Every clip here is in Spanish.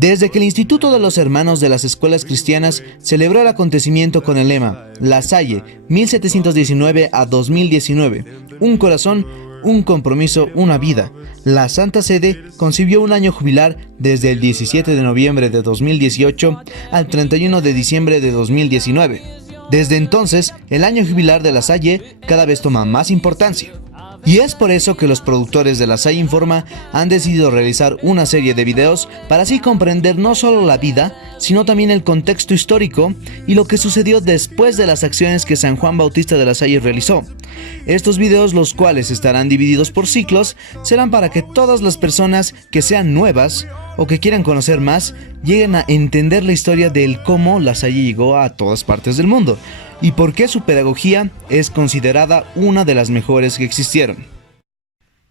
Desde que el Instituto de los Hermanos de las Escuelas Cristianas celebró el acontecimiento con el lema La Salle, 1719 a 2019, un corazón, un compromiso, una vida, la Santa Sede concibió un año jubilar desde el 17 de noviembre de 2018 al 31 de diciembre de 2019. Desde entonces, el año jubilar de La Salle cada vez toma más importancia. Y es por eso que los productores de La Salle Informa han decidido realizar una serie de videos para así comprender no solo la vida, sino también el contexto histórico y lo que sucedió después de las acciones que San Juan Bautista de La Salle realizó. Estos videos, los cuales estarán divididos por ciclos, serán para que todas las personas que sean nuevas o que quieran conocer más, lleguen a entender la historia del cómo La Salle llegó a todas partes del mundo y por qué su pedagogía es considerada una de las mejores que existieron.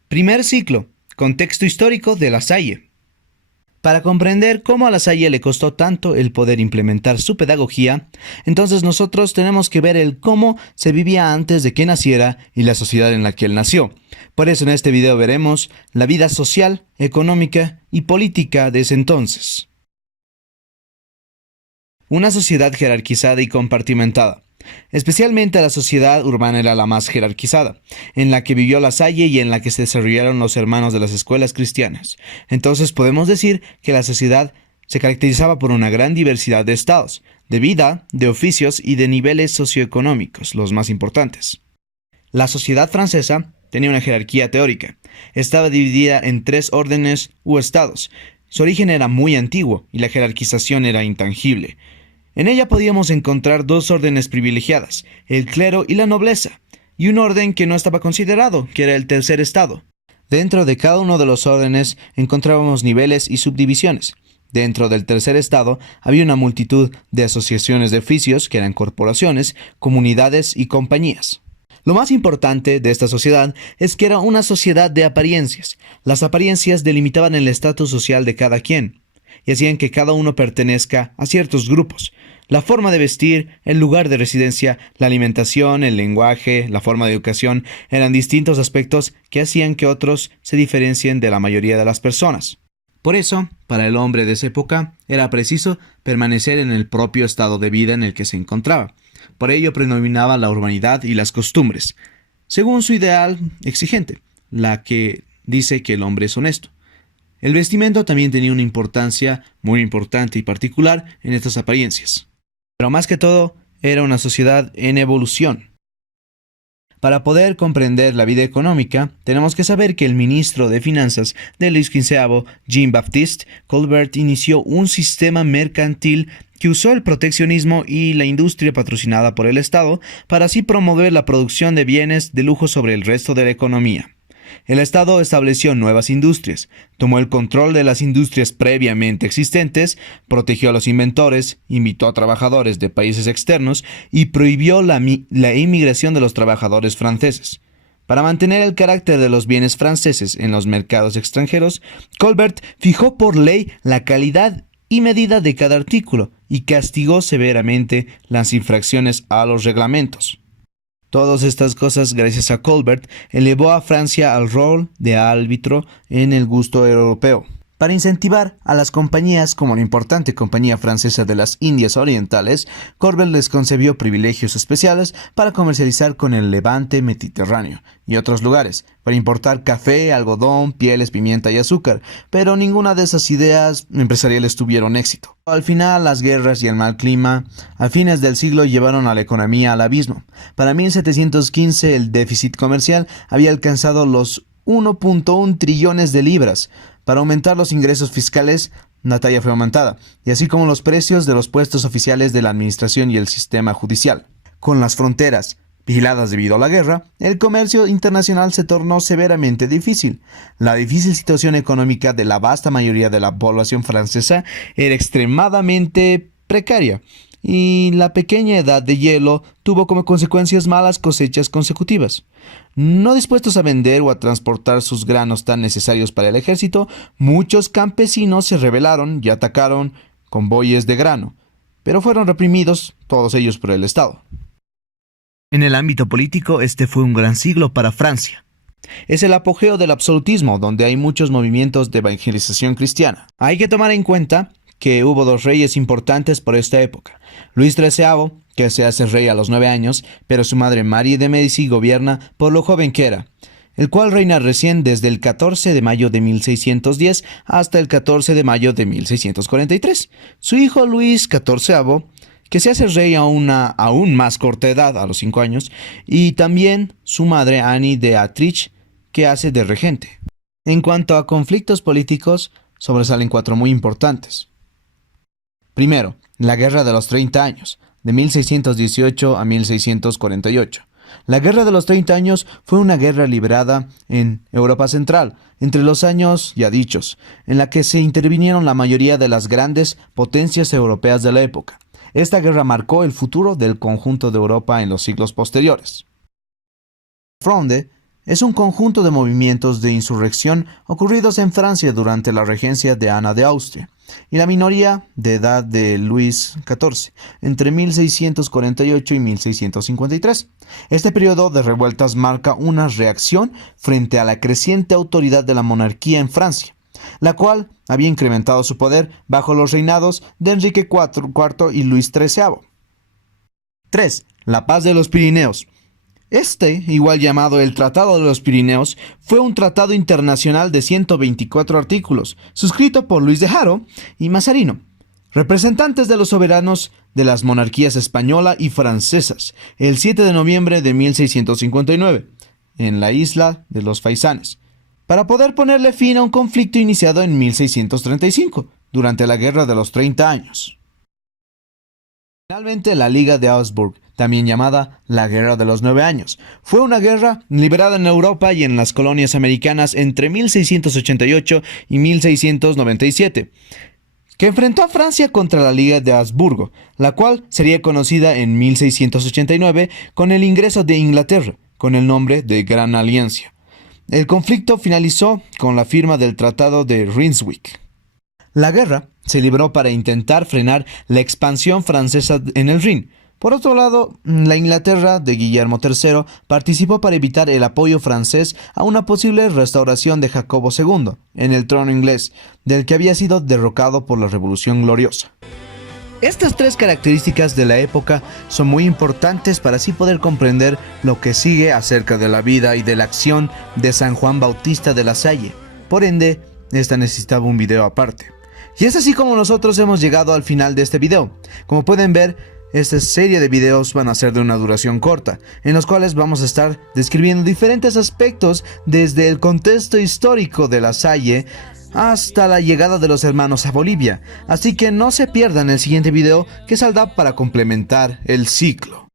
Primer ciclo, contexto histórico de La Salle. Para comprender cómo a La Salle le costó tanto el poder implementar su pedagogía, entonces nosotros tenemos que ver el cómo se vivía antes de que naciera y la sociedad en la que él nació. Por eso en este video veremos la vida social, económica y política de ese entonces. Una sociedad jerarquizada y compartimentada. Especialmente la sociedad urbana era la más jerarquizada, en la que vivió La Salle y en la que se desarrollaron los hermanos de las escuelas cristianas. Entonces podemos decir que la sociedad se caracterizaba por una gran diversidad de estados, de vida, de oficios y de niveles socioeconómicos, los más importantes. La sociedad francesa tenía una jerarquía teórica. Estaba dividida en 3 órdenes u estados. Su origen era muy antiguo y la jerarquización era intangible. En ella podíamos encontrar 2 órdenes privilegiadas, el clero y la nobleza, y un orden que no estaba considerado, que era el tercer estado. Dentro de cada uno de los órdenes encontrábamos niveles y subdivisiones. Dentro del tercer estado había una multitud de asociaciones de oficios, que eran corporaciones, comunidades y compañías. Lo más importante de esta sociedad es que era una sociedad de apariencias. Las apariencias delimitaban el estatus social de cada quien y hacían que cada uno pertenezca a ciertos grupos. La forma de vestir, el lugar de residencia, la alimentación, el lenguaje, la forma de educación eran distintos aspectos que hacían que otros se diferencien de la mayoría de las personas. Por eso, para el hombre de esa época, era preciso permanecer en el propio estado de vida en el que se encontraba. Por ello predominaba la urbanidad y las costumbres, según su ideal exigente, la que dice que el hombre es honesto. El vestimento también tenía una importancia muy importante y particular en estas apariencias. Pero más que todo, era una sociedad en evolución. Para poder comprender la vida económica, tenemos que saber que el ministro de Finanzas de Luis XV, Jean-Baptiste Colbert, inició un sistema mercantil que usó el proteccionismo y la industria patrocinada por el Estado para así promover la producción de bienes de lujo sobre el resto de la economía. El Estado estableció nuevas industrias, tomó el control de las industrias previamente existentes, protegió a los inventores, invitó a trabajadores de países externos y prohibió la inmigración de los trabajadores franceses. Para mantener el carácter de los bienes franceses en los mercados extranjeros, Colbert fijó por ley la calidad y medida de cada artículo y castigó severamente las infracciones a los reglamentos. Todas estas cosas, gracias a Colbert, elevó a Francia al rol de árbitro en el gusto europeo. Para incentivar a las compañías, como la importante Compañía Francesa de las Indias Orientales, Colbert les concedió privilegios especiales para comercializar con el Levante mediterráneo y otros lugares, para importar café, algodón, pieles, pimienta y azúcar, pero ninguna de esas ideas empresariales tuvieron éxito. Al final, las guerras y el mal clima a fines del siglo llevaron a la economía al abismo. Para 1715 el déficit comercial había alcanzado los 1.1 trillones de libras. Para aumentar los ingresos fiscales, la talla fue aumentada, y así como los precios de los puestos oficiales de la administración y el sistema judicial. Con las fronteras vigiladas debido a la guerra, el comercio internacional se tornó severamente difícil. La difícil situación económica de la vasta mayoría de la población francesa era extremadamente precaria, y la pequeña edad de hielo tuvo como consecuencias malas cosechas consecutivas. No dispuestos a vender o a transportar sus granos tan necesarios para el ejército, muchos campesinos se rebelaron y atacaron convoyes de grano, pero fueron reprimidos, todos ellos por el Estado. En el ámbito político, este fue un gran siglo para Francia. Es el apogeo del absolutismo, donde hay muchos movimientos de evangelización cristiana. Hay que tomar en cuenta que hubo dos reyes importantes por esta época. Luis XIII, que se hace rey a los 9 años, pero su madre Marie de Medici gobierna por lo joven que era, el cual reina recién desde el 14 de mayo de 1610 hasta el 14 de mayo de 1643. Su hijo Luis XIV, que se hace rey a una aún más corta edad, a los 5 años, y también su madre Annie de Autriche, que hace de regente. En cuanto a conflictos políticos, sobresalen 4 muy importantes. Primero, la Guerra de los 30 años, de 1618 a 1648. La Guerra de los 30 años fue una guerra librada en Europa Central, entre los años ya dichos, en la que se intervinieron la mayoría de las grandes potencias europeas de la época. Esta guerra marcó el futuro del conjunto de Europa en los siglos posteriores. Fronde es un conjunto de movimientos de insurrección ocurridos en Francia durante la regencia de Ana de Austria y la minoría de edad de Luis XIV, entre 1648 y 1653. Este periodo de revueltas marca una reacción frente a la creciente autoridad de la monarquía en Francia, la cual había incrementado su poder bajo los reinados de Enrique IV y Luis XIII. 3. La paz de los Pirineos. Este, igual llamado el Tratado de los Pirineos, fue un tratado internacional de 124 artículos, suscrito por Luis de Haro y Mazarino, representantes de los soberanos de las monarquías española y francesas, el 7 de noviembre de 1659, en la isla de los Faisanes, para poder ponerle fin a un conflicto iniciado en 1635, durante la Guerra de los 30 años. Finalmente, la Liga de Augsburg, también llamada la Guerra de los 9 años, fue una guerra librada en Europa y en las colonias americanas entre 1688 y 1697, que enfrentó a Francia contra la Liga de Habsburgo, la cual sería conocida en 1689 con el ingreso de Inglaterra, con el nombre de Gran Alianza. El conflicto finalizó con la firma del Tratado de Ryswick. La guerra se libró para intentar frenar la expansión francesa en el Rin. Por otro lado, la Inglaterra de Guillermo III participó para evitar el apoyo francés a una posible restauración de Jacobo II en el trono inglés, del que había sido derrocado por la Revolución Gloriosa. Estas 3 características de la época son muy importantes para así poder comprender lo que sigue acerca de la vida y de la acción de San Juan Bautista de la Salle. Por ende, esta necesitaba un video aparte. Y es así como nosotros hemos llegado al final de este video. Como pueden ver, esta serie de videos van a ser de una duración corta, en los cuales vamos a estar describiendo diferentes aspectos desde el contexto histórico de la Salle hasta la llegada de los hermanos a Bolivia. Así que no se pierdan el siguiente video, que saldrá para complementar el ciclo.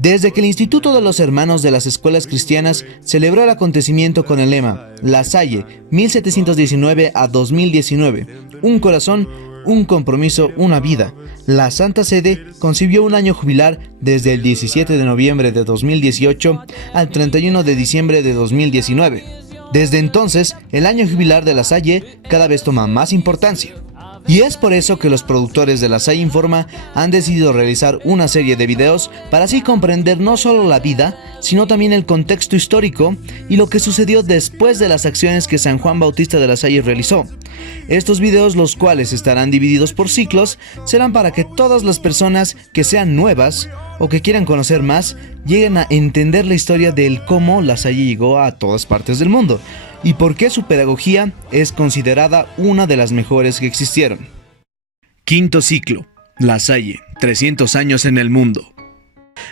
Desde que el Instituto de los Hermanos de las Escuelas Cristianas celebró el acontecimiento con el lema La Salle, 1719 a 2019, un corazón, un compromiso, una vida, la Santa Sede concibió un año jubilar desde el 17 de noviembre de 2018 al 31 de diciembre de 2019. Desde entonces, el año jubilar de La Salle cada vez toma más importancia. Y es por eso que los productores de La Salle Informa han decidido realizar una serie de videos para así comprender no solo la vida, sino también el contexto histórico y lo que sucedió después de las acciones que San Juan Bautista de La Salle realizó. Estos videos, los cuales estarán divididos por ciclos, serán para que todas las personas que sean nuevas o que quieran conocer más, lleguen a entender la historia del cómo La Salle llegó a todas partes del mundo y por qué su pedagogía es considerada una de las mejores que existieron. Quinto ciclo. La Salle, 300 años en el mundo.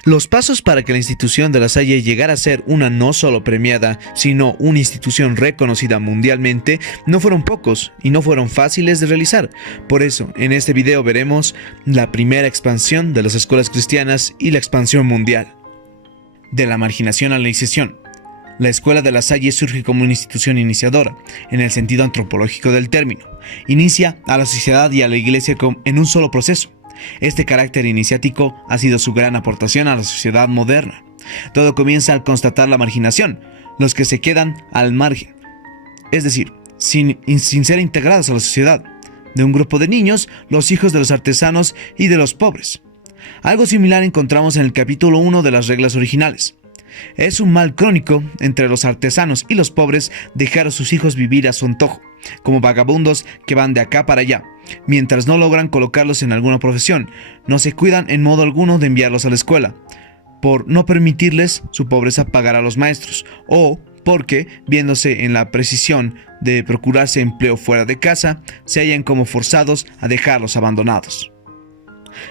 Los pasos para que la institución de La Salle llegara a ser una no solo premiada, sino una institución reconocida mundialmente, no fueron pocos y no fueron fáciles de realizar. Por eso, en este video veremos la primera expansión de las escuelas cristianas y la expansión mundial. De la marginación a la iniciación. La Escuela de La Salle surge como una institución iniciadora, en el sentido antropológico del término. Inicia a la sociedad y a la iglesia en un solo proceso. Este carácter iniciático ha sido su gran aportación a la sociedad moderna. Todo comienza al constatar la marginación, los que se quedan al margen, es decir, sin ser integrados a la sociedad, de un grupo de niños, los hijos de los artesanos y de los pobres. Algo similar encontramos en el capítulo 1 de las reglas originales. Es un mal crónico entre los artesanos y los pobres dejar a sus hijos vivir a su antojo, como vagabundos que van de acá para allá, mientras no logran colocarlos en alguna profesión, no se cuidan en modo alguno de enviarlos a la escuela, por no permitirles su pobreza pagar a los maestros, o porque, viéndose en la precisión de procurarse empleo fuera de casa, se hallan como forzados a dejarlos abandonados.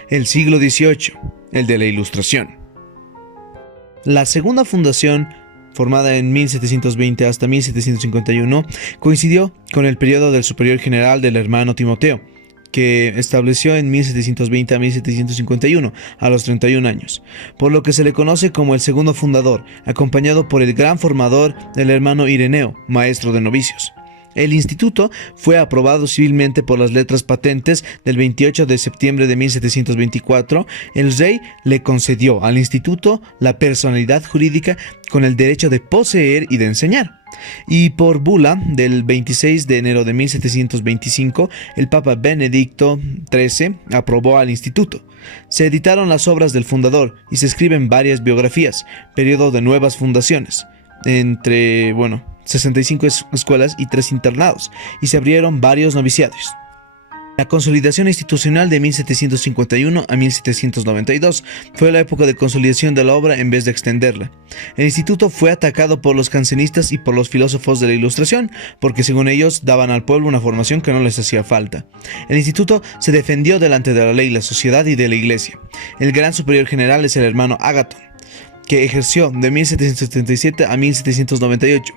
El siglo XVIII, el de la Ilustración. La segunda fundación, formada en 1720 hasta 1751, coincidió con el periodo del superior general del hermano Timoteo, que estableció en 1720 a 1751, a los 31 años, por lo que se le conoce como el segundo fundador, acompañado por el gran formador del hermano Ireneo, maestro de novicios. El instituto fue aprobado civilmente por las letras patentes del 28 de septiembre de 1724. El rey le concedió al instituto la personalidad jurídica con el derecho de poseer y de enseñar. Y por bula del 26 de enero de 1725, el Papa Benedicto XIII aprobó al instituto. Se editaron las obras del fundador y se escriben varias biografías, periodo de nuevas fundaciones, entre, 65 escuelas y 3 internados, y se abrieron varios noviciados. La consolidación institucional de 1751 a 1792 fue la época de consolidación de la obra en vez de extenderla. El instituto fue atacado por los jansenistas y por los filósofos de la Ilustración, porque según ellos daban al pueblo una formación que no les hacía falta. El instituto se defendió delante de la ley, la sociedad y de la iglesia. El gran superior general es el hermano Agathon, que ejerció de 1777 a 1798.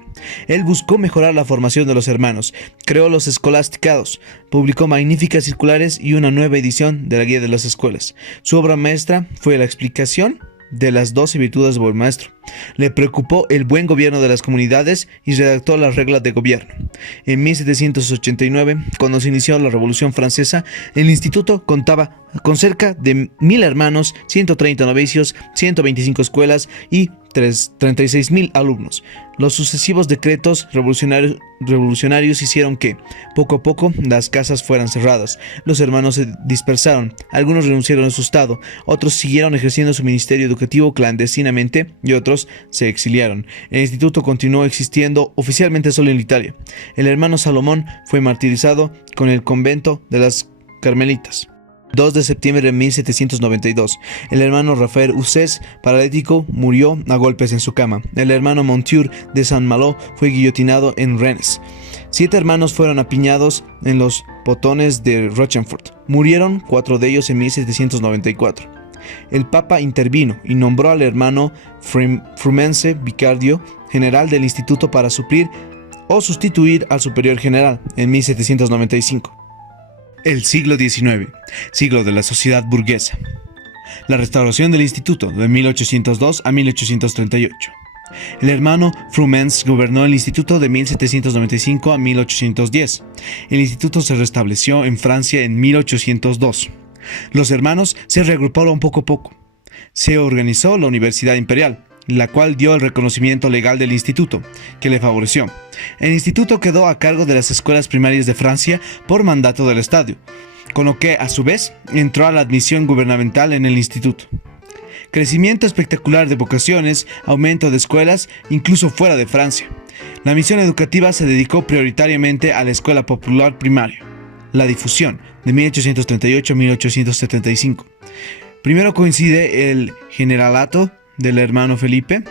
Él buscó mejorar la formación de los hermanos, creó los escolasticados, publicó magníficas circulares y una nueva edición de la Guía de las Escuelas. Su obra maestra fue la explicación de las 12 virtudes del buen maestro. Le preocupó el buen gobierno de las comunidades y redactó las reglas de gobierno. En 1789, cuando se inició la Revolución Francesa, el instituto contaba con cerca de 1000 hermanos, 130 novicios, 125 escuelas y 36.000 alumnos. Los sucesivos decretos revolucionarios hicieron que, poco a poco, las casas fueran cerradas. Los hermanos se dispersaron, algunos renunciaron a su estado, otros siguieron ejerciendo su ministerio educativo clandestinamente y otros se exiliaron. El instituto continuó existiendo oficialmente solo en Italia. El hermano Salomón fue martirizado con el convento de las Carmelitas. 2 de septiembre de 1792. El hermano Rafael Ucés, paralítico, murió a golpes en su cama. El hermano Montiur de Saint-Malo fue guillotinado en Rennes. 7 hermanos fueron apiñados en los potones de Rochefort. Murieron 4 de ellos en 1794. El Papa intervino y nombró al hermano Frumense vicario general del instituto para suplir o sustituir al superior general en 1795. El siglo XIX, siglo de la sociedad burguesa. La restauración del instituto de 1802 a 1838. El hermano Frumens gobernó el instituto de 1795 a 1810. El instituto se restableció en Francia en 1802. Los hermanos se reagruparon poco a poco. Se organizó la Universidad Imperial, la cual dio el reconocimiento legal del instituto, que le favoreció. El instituto quedó a cargo de las escuelas primarias de Francia por mandato del Estado, con lo que, a su vez, entró a la admisión gubernamental en el instituto. Crecimiento espectacular de vocaciones, aumento de escuelas, incluso fuera de Francia. La misión educativa se dedicó prioritariamente a la escuela popular primaria. La difusión, de 1838 a 1875. Primero coincide el generalato del hermano Felipe,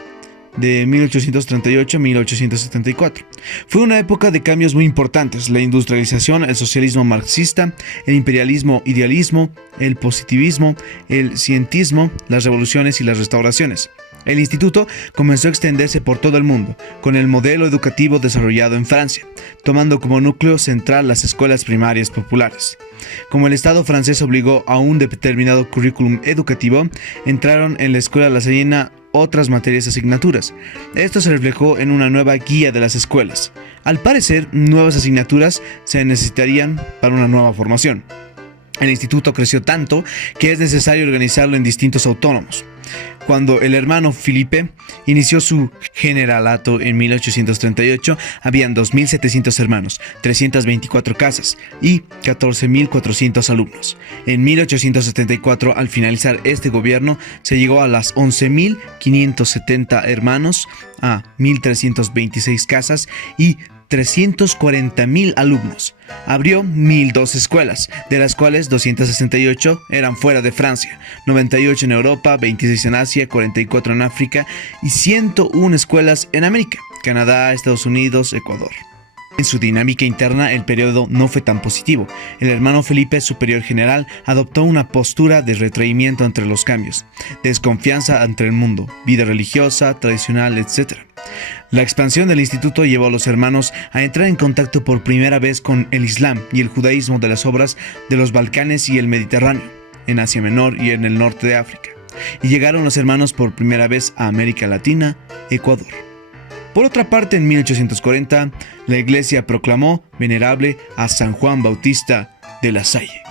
de 1838 a 1874. Fue una época de cambios muy importantes: la industrialización, el socialismo marxista, el imperialismo idealismo, el positivismo, el cientismo, las revoluciones y las restauraciones. El instituto comenzó a extenderse por todo el mundo, con el modelo educativo desarrollado en Francia, tomando como núcleo central las escuelas primarias populares. Como el Estado francés obligó a un determinado currículum educativo, entraron en la escuela lasallena otras materias y asignaturas. Esto se reflejó en una nueva guía de las escuelas. Al parecer, nuevas asignaturas se necesitarían para una nueva formación. El instituto creció tanto que es necesario organizarlo en distintos autónomos. Cuando el hermano Felipe inició su generalato en 1838, habían 2.700 hermanos, 324 casas y 14.400 alumnos. En 1874, al finalizar este gobierno, se llegó a las 11.570 hermanos, a 1.326 casas y 340.000 alumnos. Abrió 1.002 escuelas, de las cuales 268 eran fuera de Francia, 98 en Europa, 26 en Asia, 44 en África y 101 escuelas en América, Canadá, Estados Unidos, Ecuador. En su dinámica interna, el periodo no fue tan positivo. El hermano Felipe, superior general, adoptó una postura de retraimiento entre los cambios, desconfianza ante el mundo, vida religiosa, tradicional, etc. La expansión del instituto llevó a los hermanos a entrar en contacto por primera vez con el Islam y el judaísmo de las obras de los Balcanes y el Mediterráneo, en Asia Menor y en el norte de África. Y llegaron los hermanos por primera vez a América Latina, Ecuador. Por otra parte, en 1840, la iglesia proclamó venerable a San Juan Bautista de La Salle.